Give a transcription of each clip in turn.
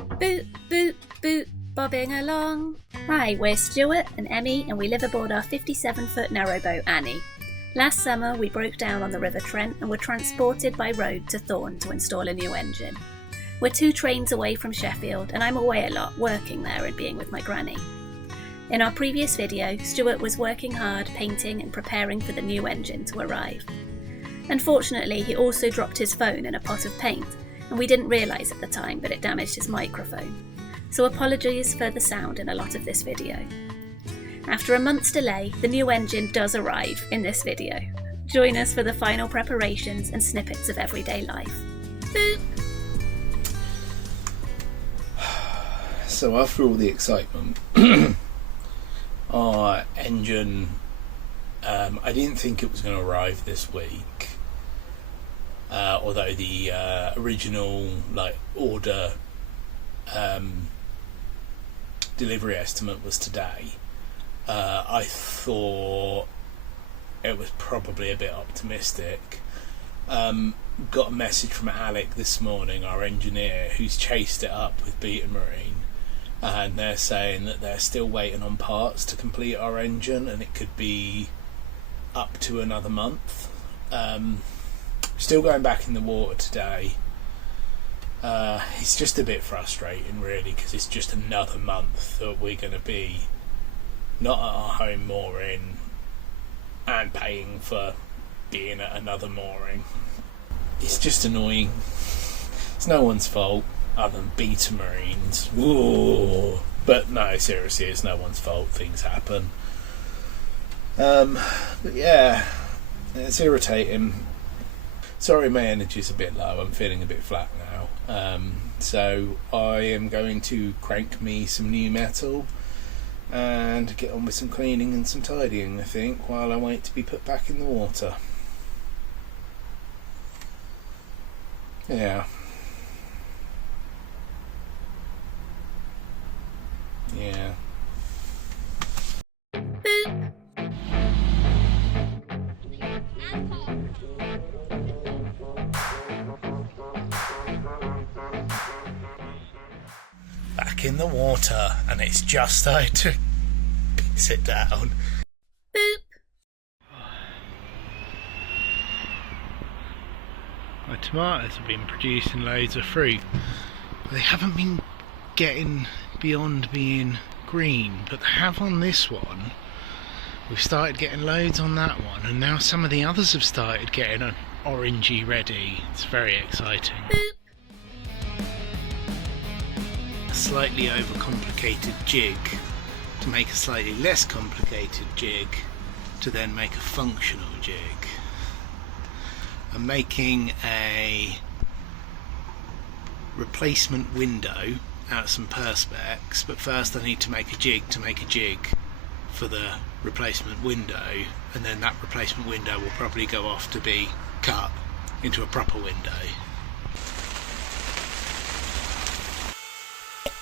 Boot, boot, boot, bobbing along. Hi, we're Stuart and Emmie, and we live aboard our 57-foot narrowboat Annie. Last summer, we broke down on the River Trent and were transported by road to Thorn to install a new engine. We're 2 trains away from Sheffield, and I'm away a lot, working there and being with my granny. In our previous video, Stuart was working hard, painting and preparing for the new engine to arrive. Unfortunately, he also dropped his phone in a pot of paint, and we didn't realise at the time that it damaged his microphone. So apologies for the sound in a lot of this video. After a month's delay, the new engine does arrive in this video. Join us for the final preparations and snippets of everyday life. Boop! So after all the excitement, our engine, I didn't think it was going to arrive this week, although the original order delivery estimate was today. I thought it was probably a bit optimistic. Got a message from Alec this morning, our engineer, who's chased it up with Beta Marine, and they're saying that they're still waiting on parts to complete our engine, and it could be up to another month. Still going back in the water today. It's just a bit frustrating, really, because it's just another month that we're going to be not at our home mooring and paying for being at another mooring. It's just annoying. It's no one's fault other than Beta Marines. Ooh. But no, seriously, it's no one's fault. Things happen. But yeah, it's irritating. Sorry, my energy's a bit low. I'm feeling a bit flat now. So I am going to crank me some new metal and get on with some cleaning and some tidying, I think, while I wait to be put back in the water. Yeah. Yeah. Boop! Back in the water, and it's just started to sit down. Boop! My tomatoes have been producing loads of fruit, but they haven't been getting beyond being green, but they have on this one. We've started getting loads on that one, and now some of the others have started getting an orangey ready. It's very exciting. Boop! A slightly overcomplicated jig to make a slightly less complicated jig to then make a functional jig. I'm making a replacement window out of some perspex, but first I need to make a jig for the replacement window, and then that replacement window will probably go off to be cut into a proper window.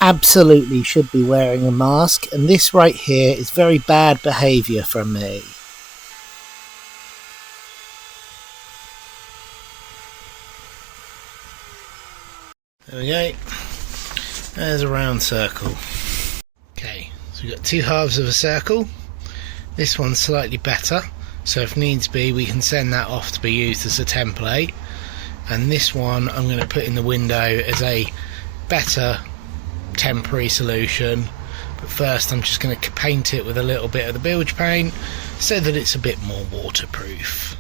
Absolutely should be wearing a mask, and this right here is very bad behaviour from me. There we go. There's a round circle. Okay, so we've got 2 halves of a circle. This one's slightly better, so if needs be we can send that off to be used as a template. And this one I'm going to put in the window as a better temporary solution. But first I'm just going to paint it with a little bit of the bilge paint so that it's a bit more waterproof.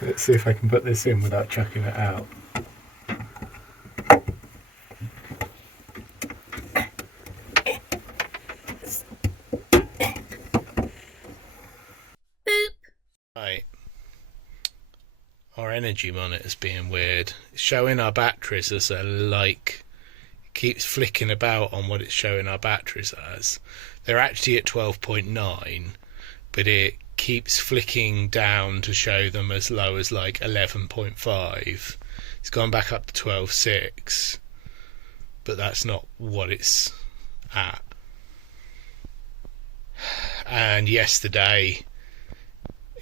Let's see if I can put this in without chucking it out. Right. Our energy monitor's being weird. It's showing our batteries as it keeps flicking about on what it's showing our batteries as. They're actually at 12.9, but it keeps flicking down to show them as low as 11.5. It's gone back up to 12.6, but that's not what it's at. And yesterday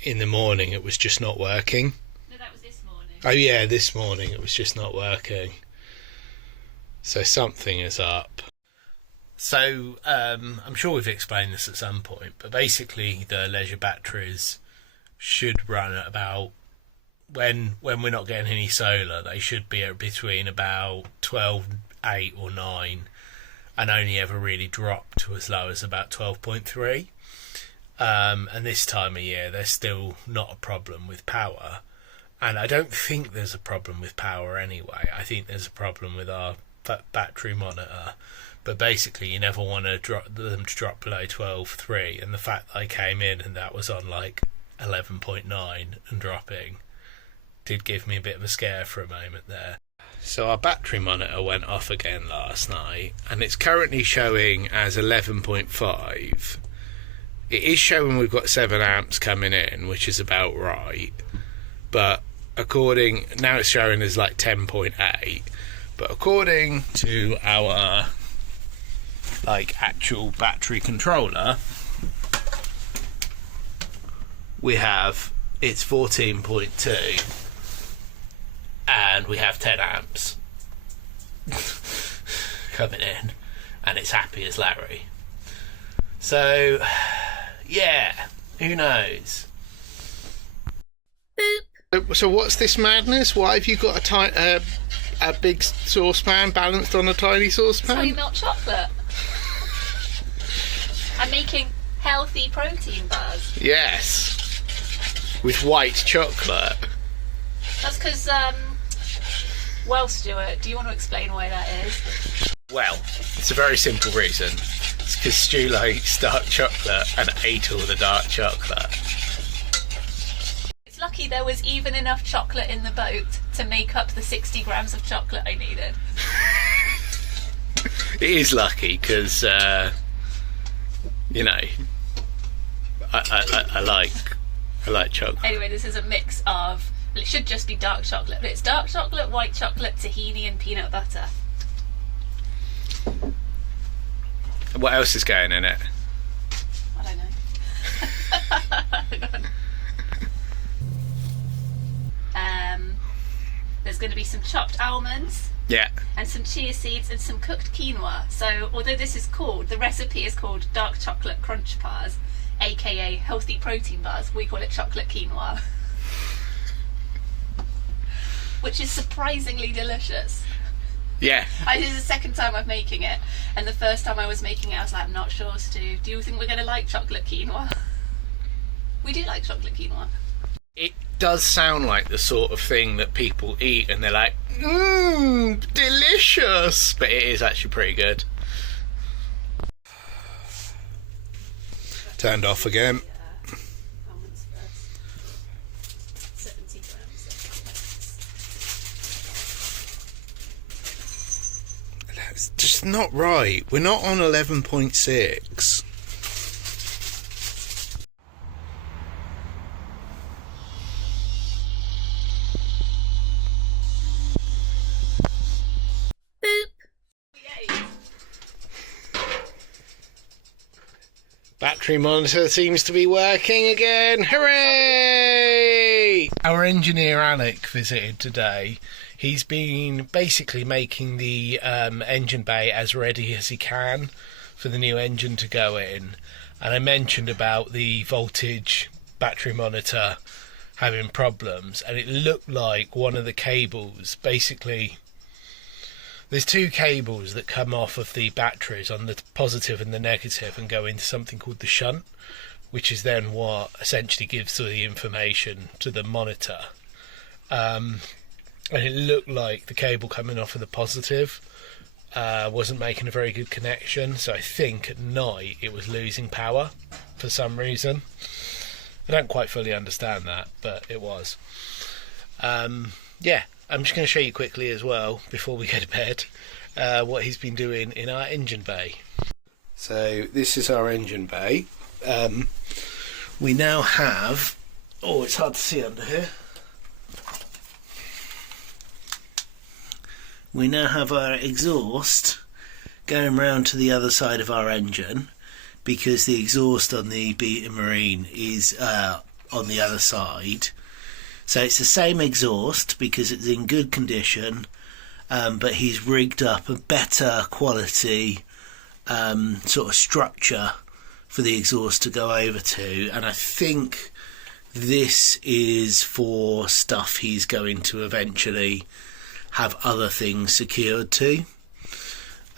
in the morning it was just not working. No, that was this morning. Oh yeah, this morning it was just not working. So something is up. So I'm sure we've explained this at some point, but basically the leisure batteries should run at about, when we're not getting any solar, they should be at between about 12, 8 or 9, and only ever really drop to as low as about 12.3. And this time of year there's still not a problem with power, and I don't think there's a problem with power anyway. I think there's a problem with our battery monitor, but basically you never want to drop them to drop below 12.3, and the fact that I came in and that was on like 11.9 and dropping did give me a bit of a scare for a moment there. So our battery monitor went off again last night, and it's currently showing as 11.5. It is showing we've got 7 amps coming in, which is about right, but now it's showing as like 10.8, but according to our like actual battery controller, we have it's 14.2 and we have 10 amps coming in, and it's happy as Larry. So yeah, who knows? Boop. So what's this madness? Why have you got a big saucepan balanced on a tiny saucepan? Soy milk chocolate. I'm making healthy protein bars. Yes, with white chocolate. That's because, well, Stuart, do you want to explain why that is? Well, it's a very simple reason. It's because Stu likes dark chocolate and ate all the dark chocolate. It's lucky there was even enough chocolate in the boat to make up the 60 grams of chocolate I needed. It is lucky because, you know, I like chocolate. Anyway, this is a mix of, well, it should just be dark chocolate, but it's dark chocolate, white chocolate, tahini and peanut butter. What else is going in it? I don't know. There's going to be some chopped almonds. Yeah. And some chia seeds and some cooked quinoa. So although the recipe is called dark chocolate crunch bars, aka healthy protein bars, we call it chocolate quinoa. Which is surprisingly delicious. Yeah. This is the second time I'm making it, and the first time I was making it I was like, I'm not sure, Stu, do you think we're going to like chocolate quinoa? We do like chocolate quinoa. It does sound like the sort of thing that people eat and they're like, delicious, but it is actually pretty good. Turned off again. Almonds first. 70 grams. That's just not right. We're not on 11.6. Battery monitor seems to be working again. Hooray! Our engineer Alec visited today. He's been basically making the engine bay as ready as he can for the new engine to go in. And I mentioned about the voltage battery monitor having problems, and it looked like one of the cables, basically there's 2 cables that come off of the batteries on the positive and the negative and go into something called the shunt, which is then what essentially gives the information to the monitor. And it looked like the cable coming off of the positive wasn't making a very good connection, so I think at night it was losing power for some reason. I don't quite fully understand that, but it was. Yeah. I'm just going to show you quickly as well, before we go to bed, what he's been doing in our engine bay. So this is our engine bay. We now have... Oh, it's hard to see under here. We now have our exhaust going round to the other side of our engine, because the exhaust on the Beta Marine is on the other side. So it's the same exhaust because it's in good condition, but he's rigged up a better quality sort of structure for the exhaust to go over to, and I think this is for stuff he's going to eventually have other things secured to.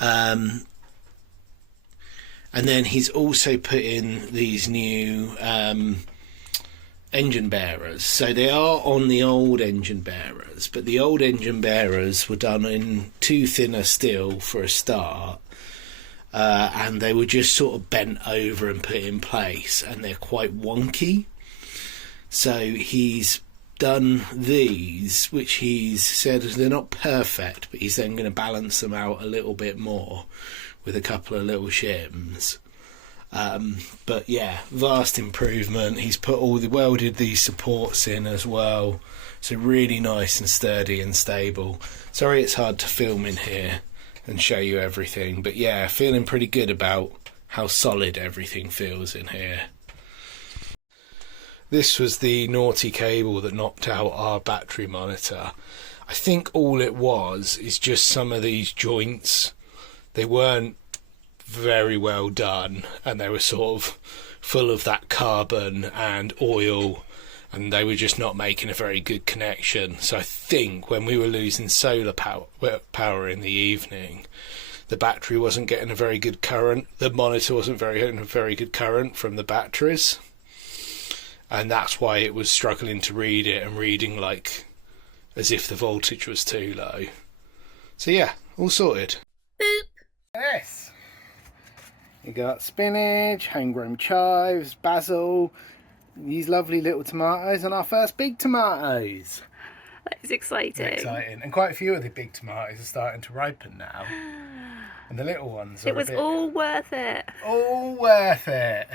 And then he's also put in these new engine bearers. So they are on the old engine bearers, but the old engine bearers were done in too thinner steel for a start, and they were just sort of bent over and put in place, and they're quite wonky. So he's done these, which he's said they're not perfect, but he's then going to balance them out a little bit more with a couple of little shims. But yeah, vast improvement. He's welded these supports in as well, so really nice and sturdy and stable. Sorry it's hard to film in here and show you everything, but yeah, feeling pretty good about how solid everything feels in here. This was the naughty cable that knocked out our battery monitor. I think all it was is just some of these joints. They weren't very well done, and they were sort of full of that carbon and oil, and they were just not making a very good connection. So I think when we were losing solar power in the evening, the battery wasn't getting a very good current. The monitor wasn't getting a very good current from the batteries, and that's why it was struggling to read it and reading like as if the voltage was too low. So yeah, all sorted. Boop. Yes. You got spinach, homegrown chives, basil, these lovely little tomatoes, and our first big tomatoes. That is exciting. Exciting. And quite a few of the big tomatoes are starting to ripen now. And the little ones are It was all worth it. all worth it.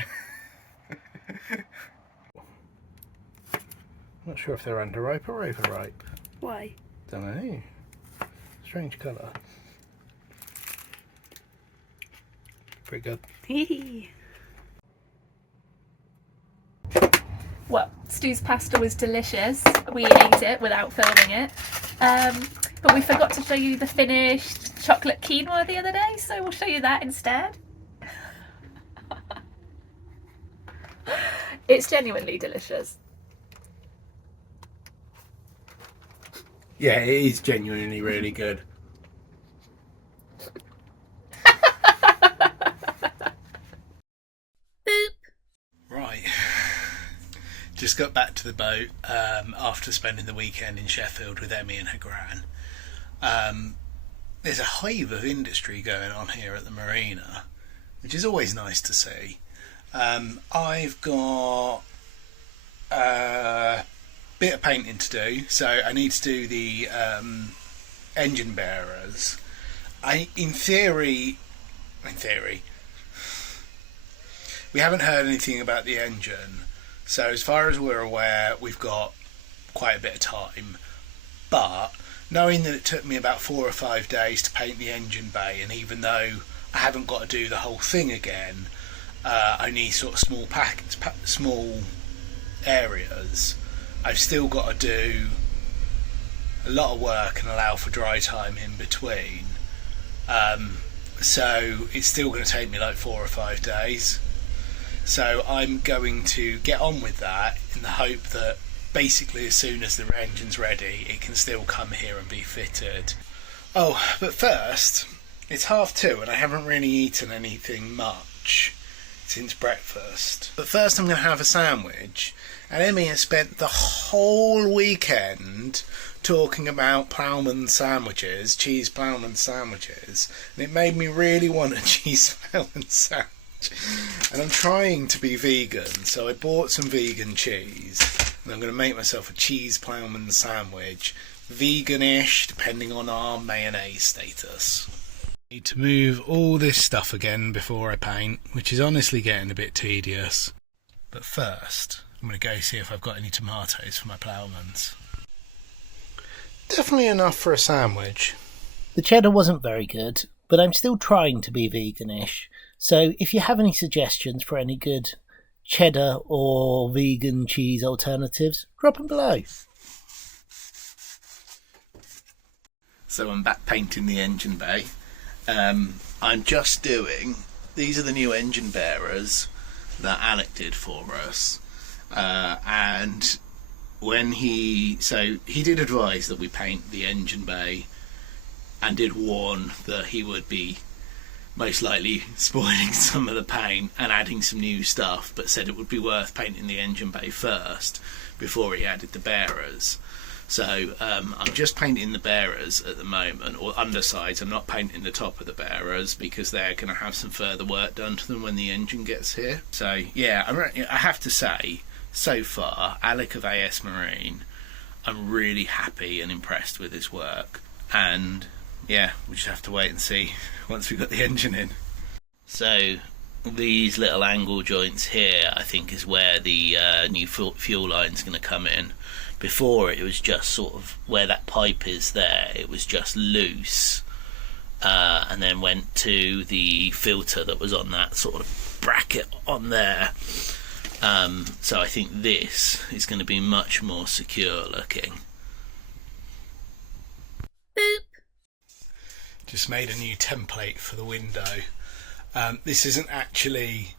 Not sure if they're underripe or overripe. Why? Don't know. Strange colour. Pretty good. Well, Stu's pasta was delicious. We ate it without filming it. But we forgot to show you the finished chocolate quinoa the other day, so we'll show you that instead. It's genuinely delicious. Yeah, it is genuinely really good. Boop. Right. Just got back to the boat after spending the weekend in Sheffield with Emmie and her gran. There's a hive of industry going on here at the marina, which is always nice to see. I've got a bit of painting to do, so I need to do the engine bearers. In theory, we haven't heard anything about the engine, so as far as we're aware, we've got quite a bit of time. But knowing that it took me about 4 or 5 days to paint the engine bay, and even though I haven't got to do the whole thing again, only sort of small areas, I've still got to do a lot of work and allow for dry time in between. So it's still going to take me like 4 or 5 days. So I'm going to get on with that in the hope that basically as soon as the engine's ready, it can still come here and be fitted. Oh, but first, it's 2:30 and I haven't really eaten anything much since breakfast. But first I'm going to have a sandwich. And Emmie has spent the whole weekend talking about ploughman sandwiches, cheese ploughman sandwiches, and it made me really want a cheese ploughman sandwich. And I'm trying to be vegan, so I bought some vegan cheese, and I'm going to make myself a cheese ploughman sandwich, veganish, depending on our mayonnaise status. Need to move all this stuff again before I paint, which is honestly getting a bit tedious. But first, I'm going to go see if I've got any tomatoes for my ploughmans. Definitely enough for a sandwich. The cheddar wasn't very good, but I'm still trying to be veganish. So if you have any suggestions for any good cheddar or vegan cheese alternatives, drop them below. So I'm back painting the engine bay. I'm just doing, these are the new engine bearers that Alec did for us. And when he did advise that we paint the engine bay, and did warn that he would be most likely spoiling some of the paint and adding some new stuff, but said it would be worth painting the engine bay first before he added the bearers. So I'm just painting the bearers at the moment, or undersides. I'm not painting the top of the bearers because they're going to have some further work done to them when the engine gets here. So yeah, I have to say, so far, Alec of AS Marine, I'm really happy and impressed with his work. And yeah, we just have to wait and see once we've got the engine in. So these little angle joints here, I think, is where the new fuel line's going to come in. Before, it was just sort of where that pipe is there, it was just loose, and then went to the filter that was on that sort of bracket on there. So I think this is going to be much more secure looking. Boop. Just made a new template for the window. This isn't actually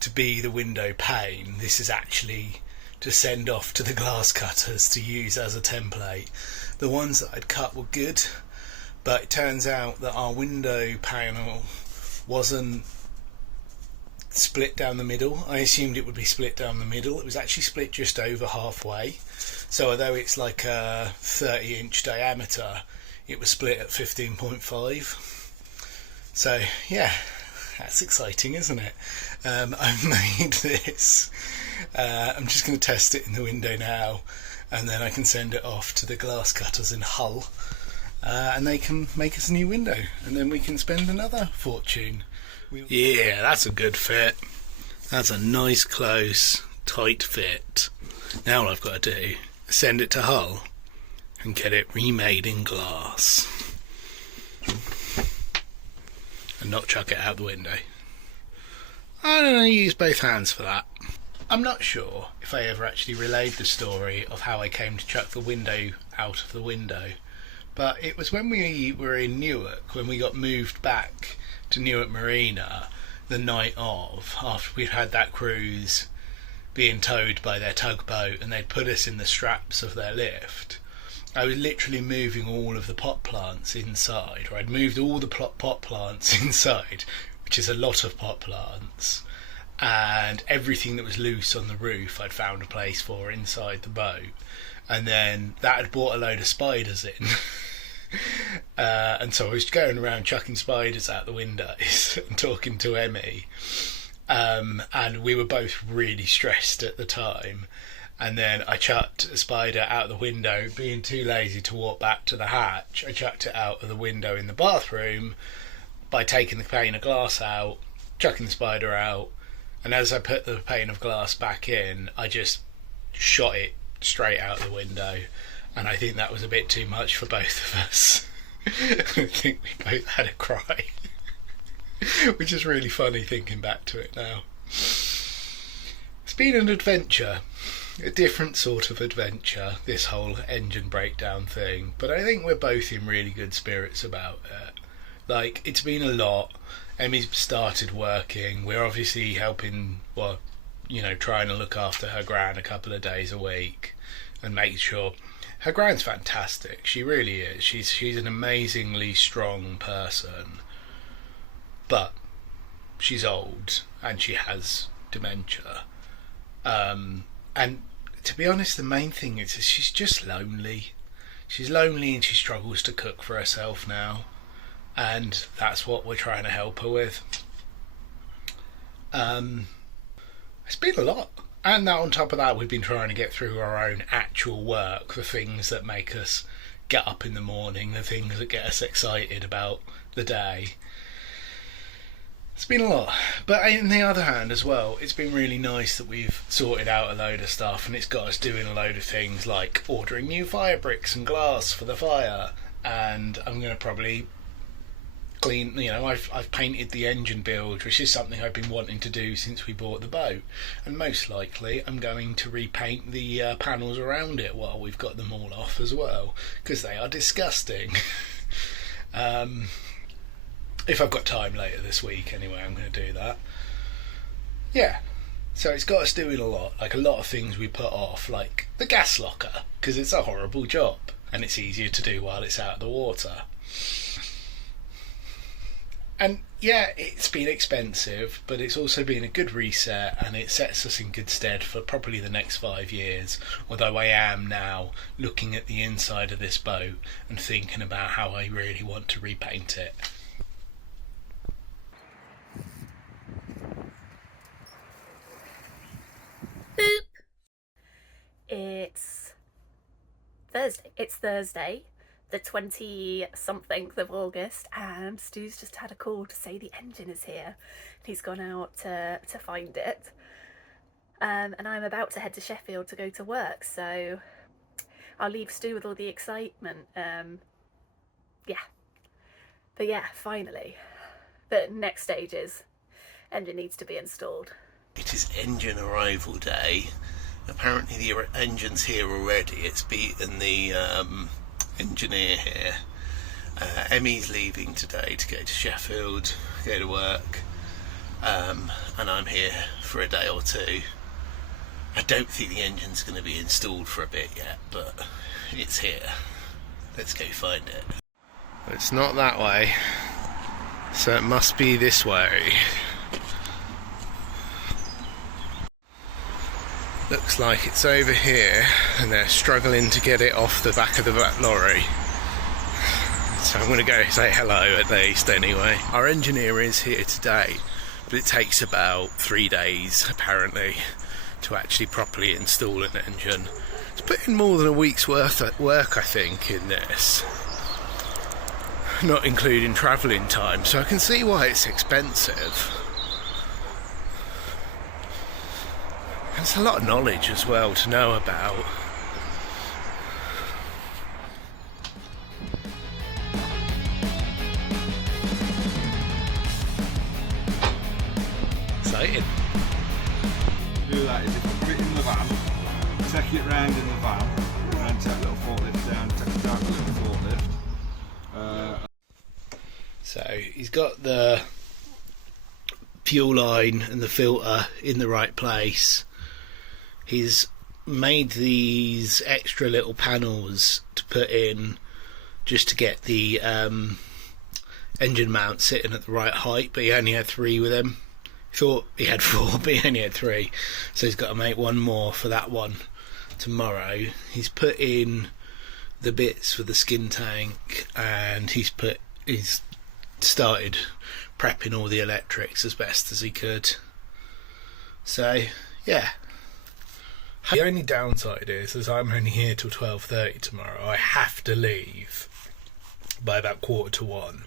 to be the window pane, this is actually to send off to the glass cutters to use as a template. The ones that I'd cut were good, but it turns out that our window panel wasn't split down the middle. I assumed it would be split down the middle. It was actually split just over halfway. So although it's like a 30-inch diameter, it was split at 15.5. So yeah, that's exciting, isn't it? I've made this. I'm just going to test it in the window now, and then I can send it off to the glass cutters in Hull, and they can make us a new window, and then we can spend another fortune. Yeah, that's a good fit. That's a nice, close, tight fit. Now all I've got to do is send it to Hull and get it remade in glass, and not chuck it out the window. I don't know, use both hands for that. I'm not sure if I ever actually relayed the story of how I came to chuck the window out of the window, but it was when we were in Newark, when we got moved back to Newark Marina the night of, after we'd had that cruise being towed by their tugboat and they'd put us in the straps of their lift. I was literally moving all of the pot plants inside, or I'd moved all the pot plants inside, which is a lot of pot plants, and everything that was loose on the roof I'd found a place for inside the boat, and then that had brought a load of spiders in. And so I was going around chucking spiders out the windows and talking to Emmy, and we were both really stressed at the time. And then I chucked a spider out the window, being too lazy to walk back to the hatch. I chucked it out of the window in the bathroom by taking the pane of glass out, chucking the spider out, and as I put the pane of glass back in, I just shot it straight out the window, and I think that was a bit too much for both of us. I think we both had a cry, which is really funny thinking back to it now. It's been an adventure, a different sort of adventure, this whole engine breakdown thing, but I think we're both in really good spirits about it. Like, it's been a lot. Emmy's started working. We're obviously helping, trying to look after her gran a couple of days a week and make sure. Her gran's fantastic. She really is. She's an amazingly strong person. But she's old and she has dementia. And to be honest, the main thing is she's just lonely. She's lonely and she struggles to cook for herself now. And that's what we're trying to help her with. It's been a lot. And now on top of that, we've been trying to get through our own actual work, the things that make us get up in the morning, the things that get us excited about the day. It's been a lot. But on the other hand as well, it's been really nice that we've sorted out a load of stuff, and it's got us doing a load of things like ordering new fire bricks and glass for the fire. And I'm going to probably clean, I've painted the engine bilge, which is something I've been wanting to do since we bought the boat, and most likely I'm going to repaint the panels around it while we've got them all off as well, because they are disgusting. If I've got time later this week anyway, I'm going to do that. Yeah, so it's got us doing a lot of things we put off, like the gas locker, because it's a horrible job and it's easier to do while it's out of the water. And yeah, it's been expensive, but it's also been a good reset, and it sets us in good stead for probably the next 5 years, although I am now looking at the inside of this boat and thinking about how I really want to repaint it. Boop! It's Thursday, the 20-something of August, and Stu's just had a call to say the engine is here. He's gone out to find it. And I'm about to head to Sheffield to go to work, so I'll leave Stu with all the excitement. Yeah. But yeah, finally. But next stage is engine needs to be installed. It is engine arrival day. Apparently the engine's here already. It's beaten the engineer here. Emmie's leaving today to go to Sheffield, go to work, and I'm here for a day or two. I don't think the engine's going to be installed for a bit yet, but it's here. Let's go find it. It's not that way, so it must be this way. Looks like it's over here, and they're struggling to get it off the back of the back lorry. So I'm going to go say hello at least anyway. Our engineer is here today, but it takes about 3 days apparently to actually properly install an engine. It's putting more than a week's worth of work, I think, in this, not including travelling time, so I can see why it's expensive. It's a lot of knowledge as well to know about. Exciting. Do that is if you put it in the van, take it round in the van, and take a little forklift down, take it down a little forklift. So he's got the fuel line and the filter in the right place. He's made these extra little panels to put in just to get the engine mount sitting at the right height, but he only had 3 with him. He thought he had 4, but he only had 3, so he's got to make one more for that one tomorrow. He's put in the bits for the skin tank, and he's started prepping all the electrics as best as he could. So yeah. The only downside is I'm only here till 12:30 tomorrow. I have to leave by about 1:45.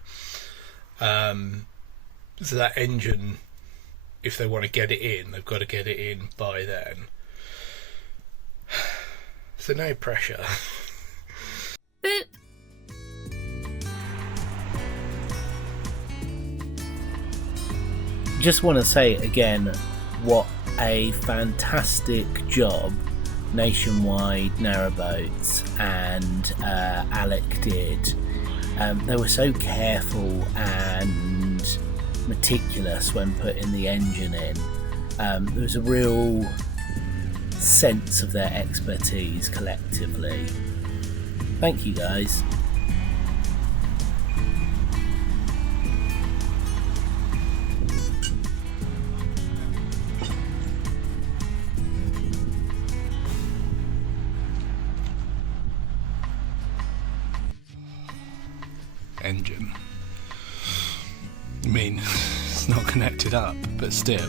So that engine, if they want to get it in, they've got to get it in by then. So no pressure. Boop! Just want to say again what a fantastic job Nationwide Narrowboats and Alec did. They were so careful and meticulous when putting the engine in. There was a real sense of their expertise collectively. Thank you guys. Engine. I mean, it's not connected up, but still,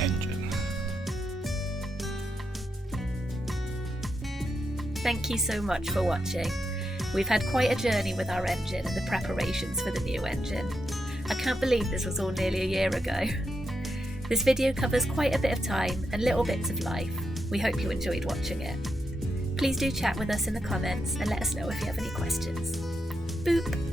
engine. Thank you so much for watching. We've had quite a journey with our engine and the preparations for the new engine. I can't believe this was all nearly a year ago. This video covers quite a bit of time and little bits of life. We hope you enjoyed watching it. Please do chat with us in the comments and let us know if you have any questions. Boop!